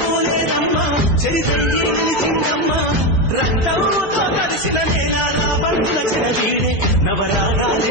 పోలేదమ్మా. చరిత్రని నిలిచిందమ్మా రక్తంతో కలిసిన నేల నా బంధుల చిరవీణి నవరాగాలి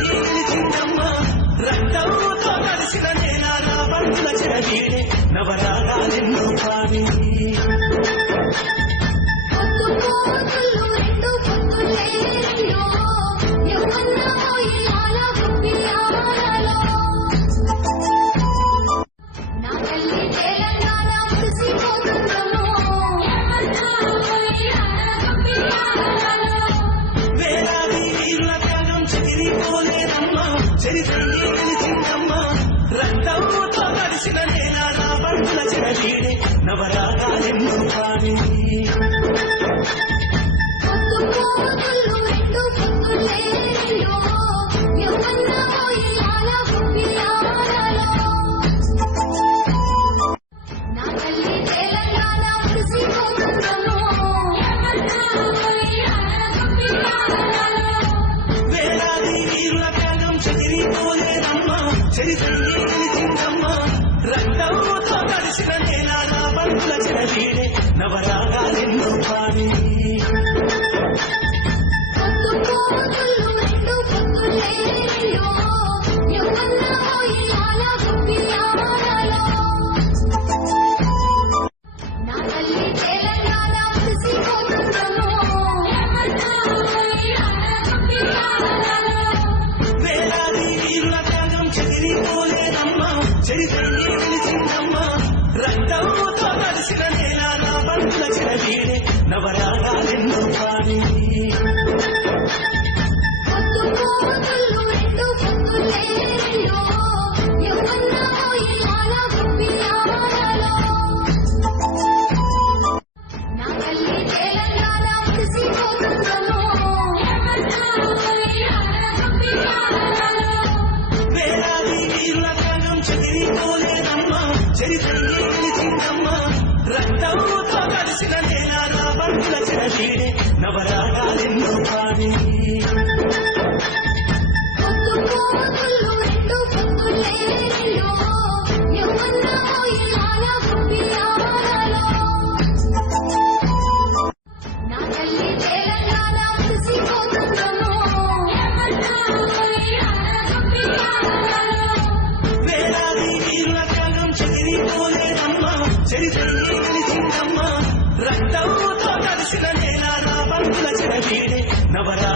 మనవరాలెన్నో కాని ನವರಾ City. నవరాగాలెన్నో పాడి రక్తంతో